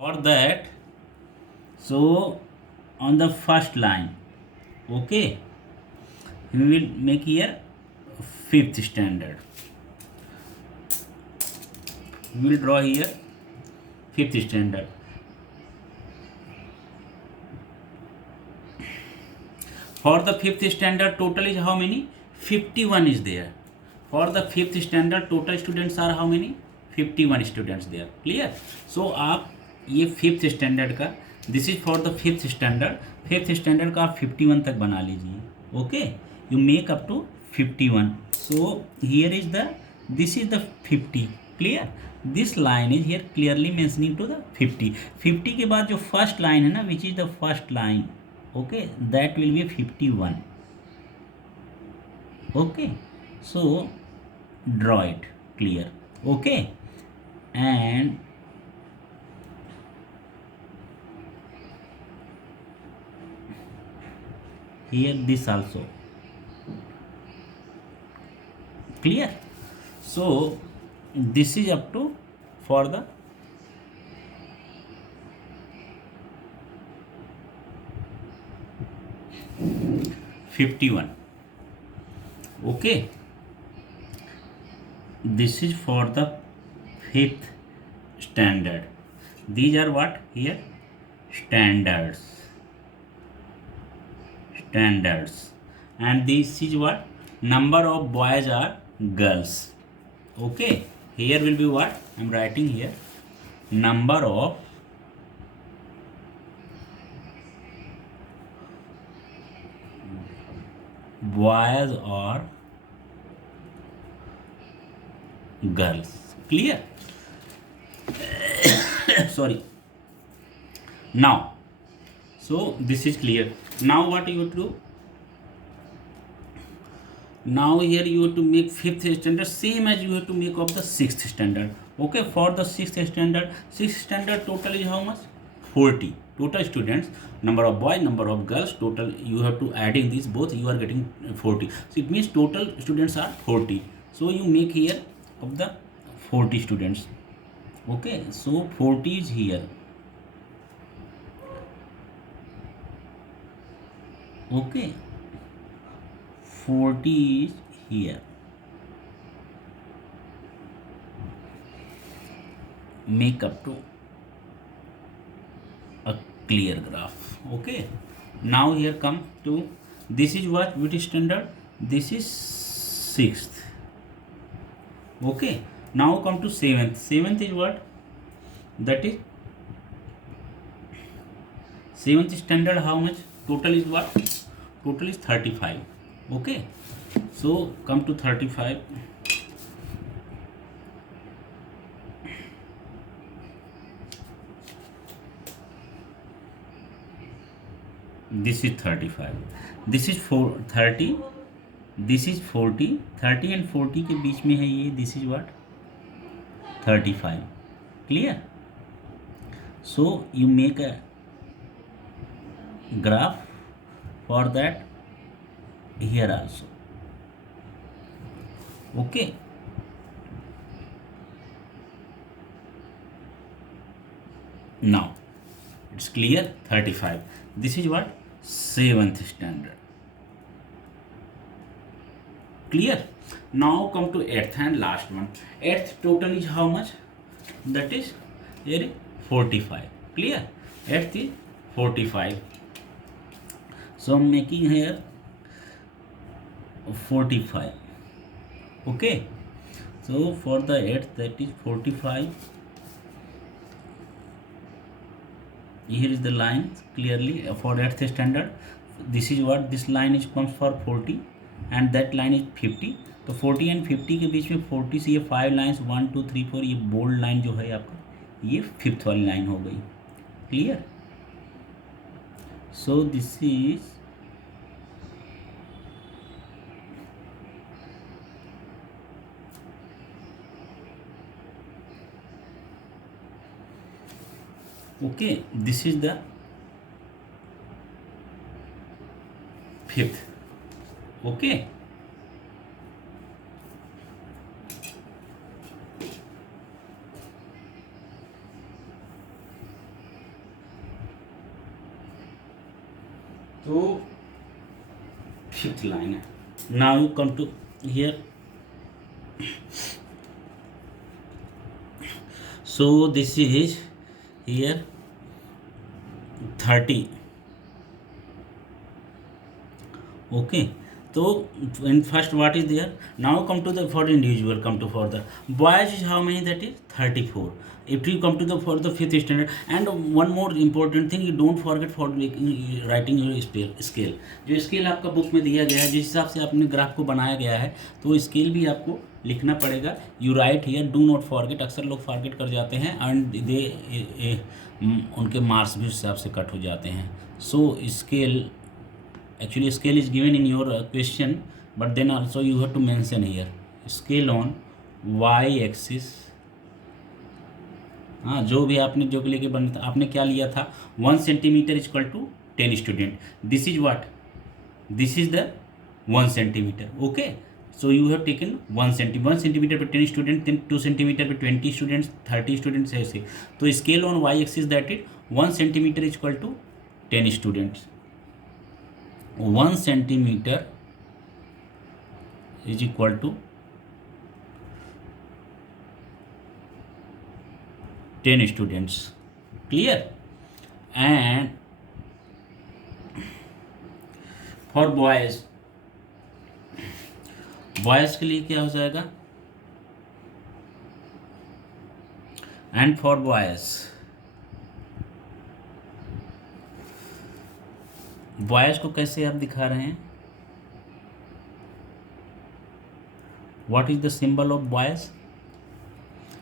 For that, so on the first line, okay, we will make here fifth standard. We will draw here fifth standard. For the fifth standard, total is how many? 51 is there. For the fifth standard, total students are how many? 51 students there. Clear? So आप ये fifth standard का, this is for the fifth standard का आप 51 तक बना लीजिए. Okay, you make up to 51. So here is the, this is the 50. Clear? This line is here clearly mentioning to the 50. 50 के बाद जो फर्स्ट लाइन है ना, which is the first line, okay, that will be 51. Okay, so draw it. Clear? Okay, and here this also. Clear? So this is up to for the $51. Okay, this is for the fifth standard. These are what here? Standards. And this is what? Number of boys or girls. Okay, here will be what I am writing here, number of boys or girls. Clear? Sorry. Now, so this is clear. Now what you have to do? Now here you have to make fifth standard same as you have to make of the sixth standard. Okay, for the sixth standard total is how much? 40 total students, number of boys, number of girls, total you have to adding these both, you are getting 40. So it means total students are 40. So you make here of the 40 students. Okay, so 40 is here. Okay, 40 is here. Make up to a clear graph. Okay, now here come to, this is what, which standard? This is sixth. Okay, now come to seventh is what? That is seventh standard. How much? Total is what? Total is 35. Okay, so come to 35. This is 35. This is 30. This is 40. 30 and 40 के बीच में है ये. This is what? 35. Clear? So you make a graph for that here also. Okay, now it's clear. 35. This is what? Seventh standard. Clear? Now come to eighth and last one. Eighth total is how much? That is here 45. Clear? Eighth is 45. So I'm making here 45. Okay, so for the eighth, that is 45. Here is the line clearly for eighth standard. This is what, this line is comes for 40 and that line is 50. तो 40 and 50 के बीच में 40 से ये 5 lines 1 2 3 4, ये bold line जो है आपका, ये फिफ्थ वाली लाइन हो गई. Clear? So this is okay, this is the fifth. Okay, तो फिफ्थ लाइन है. Now you come to here. So this is here 30. Okay, so in first what is there? Now come to the for individual, come to for the boys is how many, that is 34. If you come to the for the fifth standard, and one more important thing, you don't forget for writing your scale. जो scale आपका book में दिया गया है, जिस हिसाब से आपने ग्राफ को बनाया गया है, तो स्केल भी आपको लिखना पड़ेगा. You right here, do not forget. अक्सर लोग फॉरगेट कर जाते हैं एंड दे उनके मार्क्स भी उस हिसाब से कट हो जाते हैं. सो scale, actually scale is given in your question, but then also you have to mention here scale on y axis. हाँ, जो भी आपने जो लेके बना था, आपने क्या लिया था, 1 centimetre equal to 10 student. This is what, this is the 1 centimetre. Okay, so you have taken 1 centimetre पे 10 स्टूडेंट, देन 2 सेंटीमीटर पे 20 स्टूडेंट्स, 30 स्टूडेंट्स ऐसे. तो scale on y axis that is 1 centimetre equal to 10 students. 1 centimetre is equal to 10 students. Clear? And for boys के लिए क्या हो जाएगा, and for boys को कैसे आप दिखा रहे हैं, what is the symbol of boys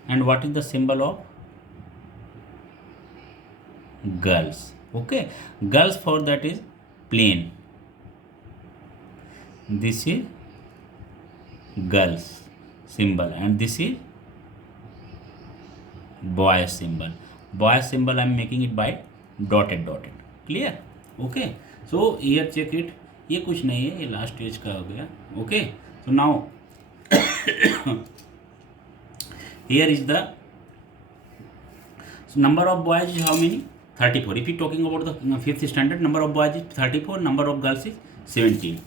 and what is the symbol of girls. Okay, girls for that is plain, this is girls symbol and this is boys symbol. Boys symbol I am making it by dotted. Clear? Okay, so here check it. ये कुछ नहीं है, ये last page का हो गया. Okay, so now here is the number of boys is how many, 34. If you talking about the 5th standard, number of boys is 34, number of girls is 17.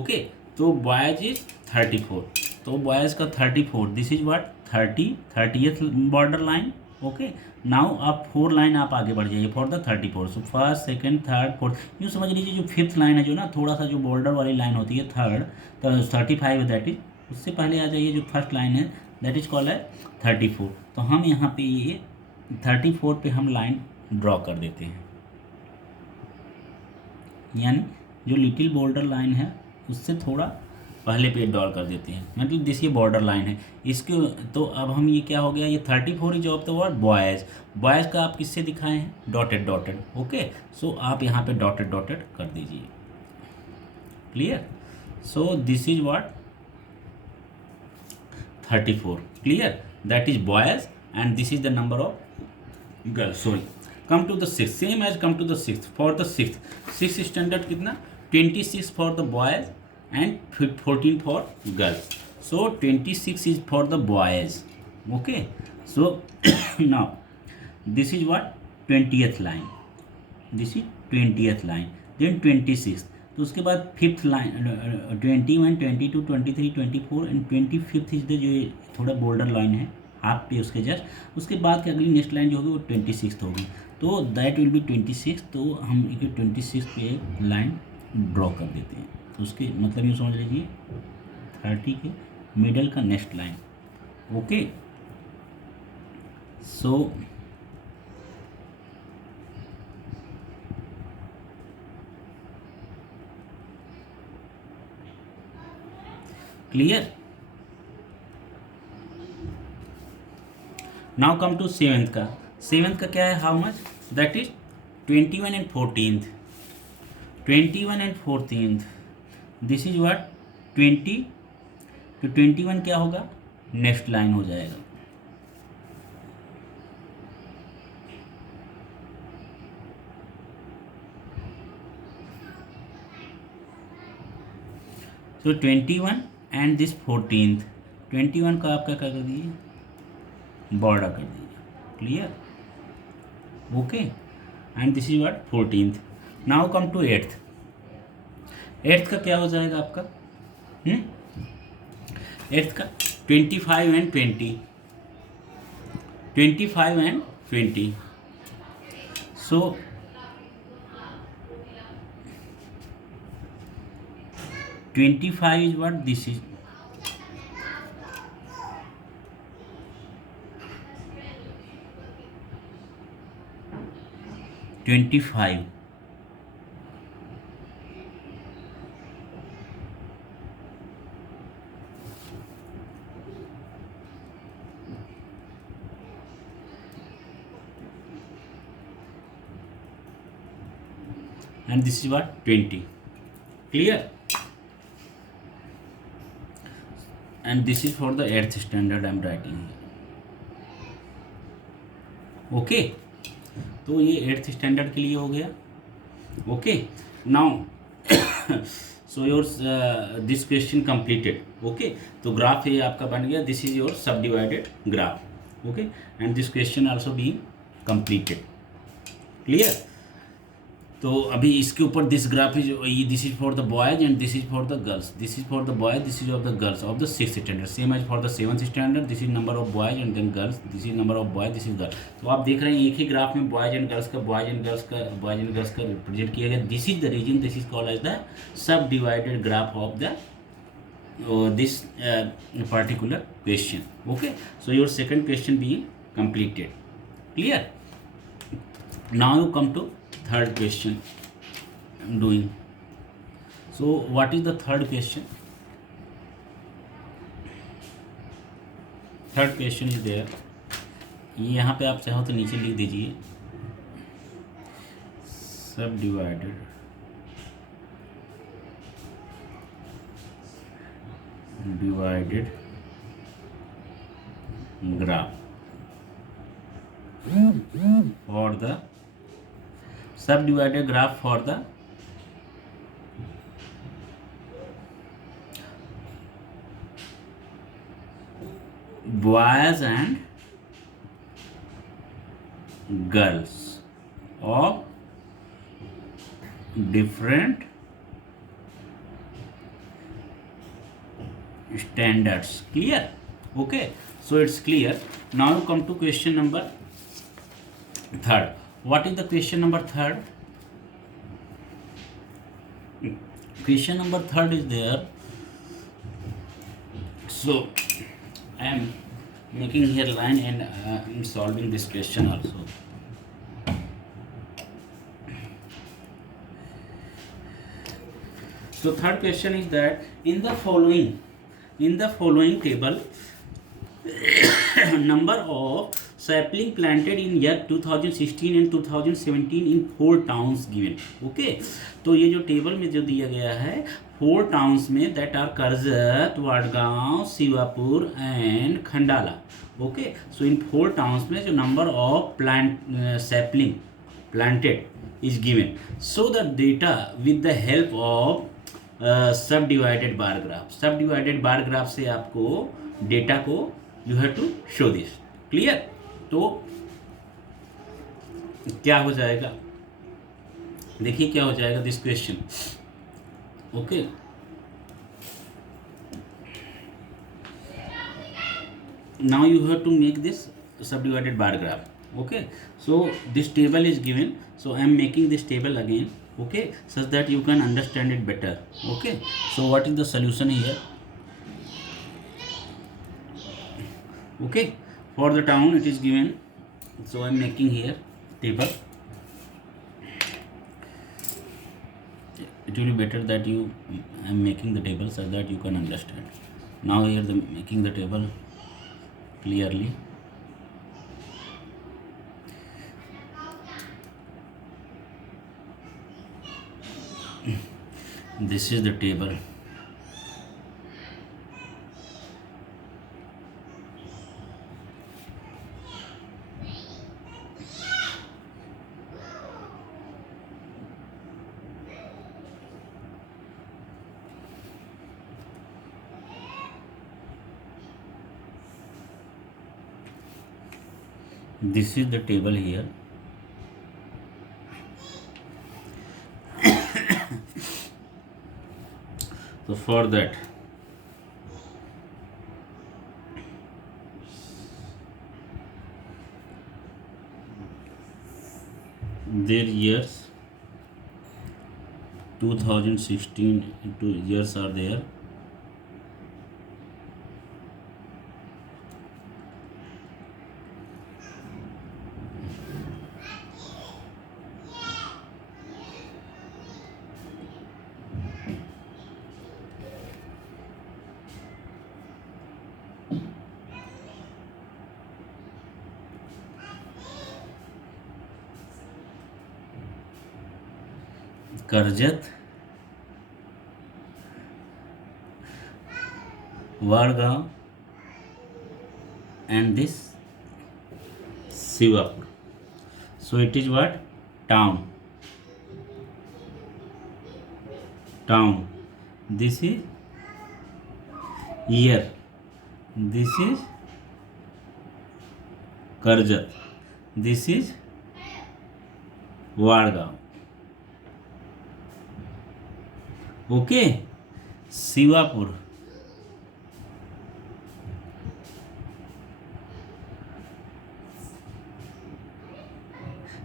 Okay, तो boys is 34, तो boys का 34, this is what 30th border line. Okay, now आप 4 line आप आगे बढ़ जाइए for the 34. So first, second, third, fourth, यूँ समझ लीजिए जो 5th लाइन है, जो ना थोड़ा सा जो बॉर्डर वाली लाइन होती है, थर्ड, तो 35 दैट इज, उससे पहले आ जाइए जो फर्स्ट लाइन है दैट इज कॉल्ड है 34. तो हम यहाँ पे ये 34 पे हम लाइन ड्रॉ कर देते हैं, यानी जो लिटिल बॉर्डर लाइन है उससे थोड़ा पहले पे ड्रॉ कर देते हैं, मतलब दिस ये बॉर्डर लाइन है इसके. तो अब हम ये क्या हो गया, ये 34 is of the word boys का आप किससे दिखाए हैं, डॉटेड. ओके, सो आप यहाँ पे डॉटेड कर दीजिए. Clear? So this is what 34. Clear? That is boys and this is the number of girls. Sorry, come to the 6th, same as come to the 6th. For the 6th standard कितना, 26 for the boys and 14 for girls. So 26 is for the boys. Okay, so now this is what 20th line, this is 20th line, then 26th. तो उसके बाद 5th line 21, 22, 23, 24 and 25th is the जो थोड़ा border line है half पे उसके just. उसके बाद की अगली नेक्स्ट लाइन जो होगी वो 26th होगी, तो दैट विल बी 26. तो हम 26 पे एक लाइन ड्रॉ कर देते हैं. तो उसके मतलब यूँ समझ लीजिए 30 के मिडल का next line. Okay, so clear? Now come to 7th का. 7th का क्या है, how much, that is 21 and 14th. 21 and 14th, this is what 20 to 21 क्या होगा, नेक्स्ट लाइन हो जाएगा. तो 21 एंड दिस 14th, 21 का आप क्या कर दीजिए, बॉर्डर कर दीजिए. Clear? Okay, and this is what 14th. Now come to 8th. Eighth का क्या हो जाएगा आपका? एट्थ का 25 and 20, 25 and 20. So 25 is what this is. 25. And this is what? 20. Clear? And this is for the 8th standard I am writing here. Okay. तो ये 8th standard के लिए हो गया. Okay. Now so your this question completed. Okay. तो graph ये आपका बन गया. This is your subdivided graph. Okay. And this question also being completed. Clear? तो अभी इसके ऊपर this graph is, this is for the boys and this is for the girls. This is for the boys, this is of the girls of the 6th standard. Same as for the 7th standard. This is number of boys and then girls. This is number of boys, this is girl. तो आप देख रहे हैं एक ही graph में boys and girls का represent किया गया. This is the reason, this is called as the subdivided graph of the this particular question. Okay, so your second question being completed. Clear? Now you come to third question I am doing. So what is the third question? Third question is there. ये यहाँ पे आप चाहो तो नीचे लिख दीजिए सब divided graph for the subdivided graph for the boys and girls of different standards. Clear? Okay, so it's clear. Now you come to question number third. What is the question number third? Question number third is there. So I am making here line and I am solving this question also. So third question is that in the following table number of sapling planted in year 2016 and 2017 in 4 towns given. Okay, तो ये जो table में जो दिया गया है 4 towns में that are Karjat, Wadgaon, Shivapur and Khandala. Okay, so in 4 towns में जो number of sapling planted is given. So the data with the help of sub divided bar graph. Sub divided bar graph से आपको डेटा को you have to show this. Clear? तो क्या हो जाएगा, देखिए क्या हो जाएगा this question. Okay, now you have to make this sub divided bar graph. Okay, so this table is given, so I am making this table again. Okay, such that you can understand it better. Okay, so what is the solution here? Okay, for the town it is given, so I am making here table. It will be better that I am making the table so that you can understand. Now here making the table clearly. This is the table. This is the table here. So for that, their years 2016 into years are there. Karjat, Vadgaon, and this Sivapur. So it is what? Town. Town. This is year. This is Karjat. This is Vadgaon. Okay. Sivapur.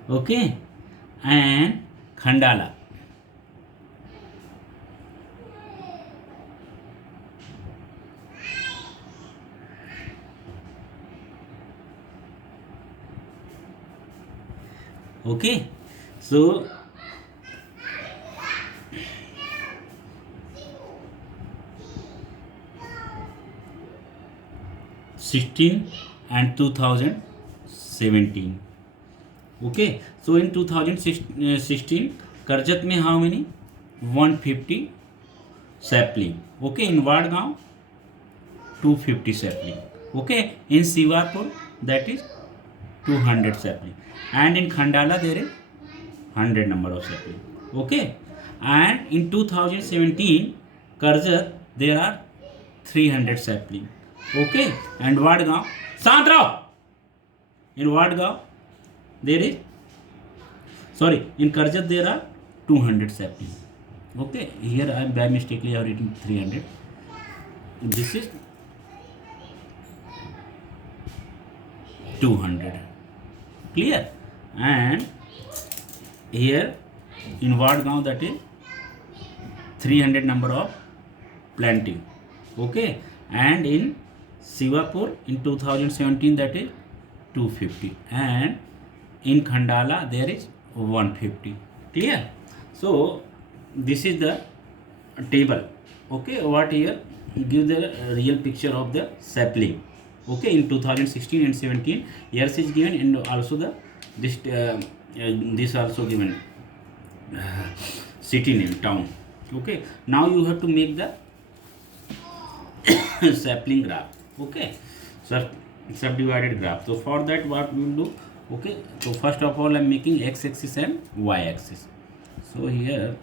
Okay. And Khandala. Okay. So 16 and 2017. Okay, so in 2016 Karjat में how many? 150 sapling. Okay, in Vadgaon 250 sapling. Okay, in Sivapur that is 200 sapling, and in Khandala there is 100 number of sapling. Okay, and in 2017 Karjat there are 300 sapling. Okay, and Vadgaon, शांत रहो. In Vadgaon there is, sorry, in Karjat there are 200 sapling. Okay, here I by mistakenly have written 300. This is 200. Clear? And here in Vadgaon that is 300 number of planting. Okay, and in Sivapur in 2017 that is 250, and in Khandala there is 150. Clear? So this is the table. Okay, what here give the real picture of the sapling. Okay, in 2016 and 17 years is given, and also the this also given city name, town. Okay, now you have to make the sapling graph. Okay, subdivided graph. So for that what we will do? Okay, so first of all I am making x-axis and y-axis. So here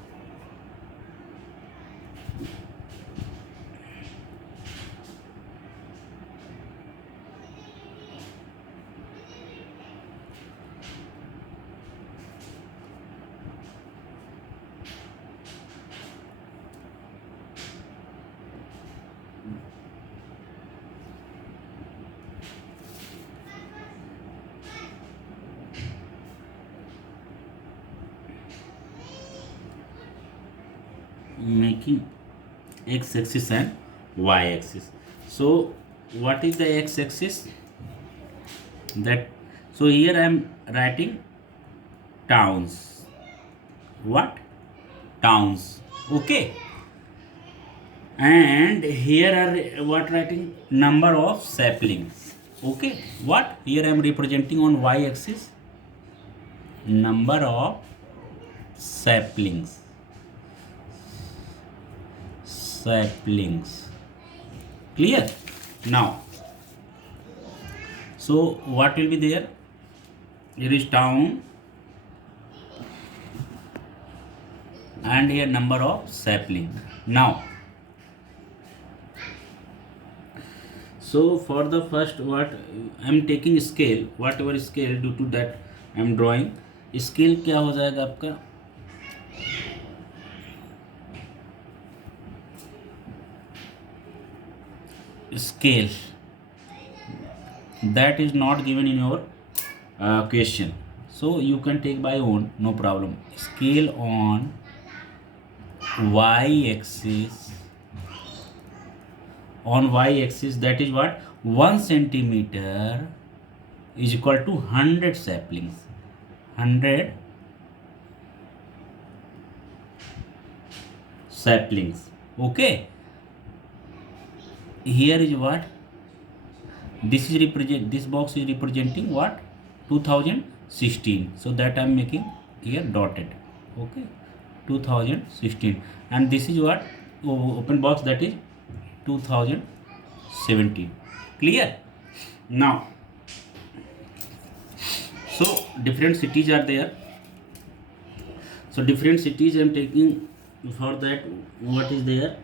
making x-axis and y-axis. So what is the x-axis? That, so here I am writing towns. What? Towns. Okay, and here are what writing? Number of saplings. Okay, what here I am representing on y-axis? Number of saplings. Clear? Now, so what will be there? Here is town, and here number of sapling. Now, so for the first, what I am taking scale, whatever scale, due to that I am drawing scale. क्या हो जाएगा आपका? scale that is not given in your question, so you can take by own, no problem. Scale on y axis, that is what, 1 centimeter is equal to 100 saplings. 100 saplings. Okay, here is what, this is represent, this box is representing what, 2016, so that I am making here dotted. Okay, 2016, and this is what, open box, that is 2017. Clear? Now, so different cities are there. So different cities I am taking. For that, what is there?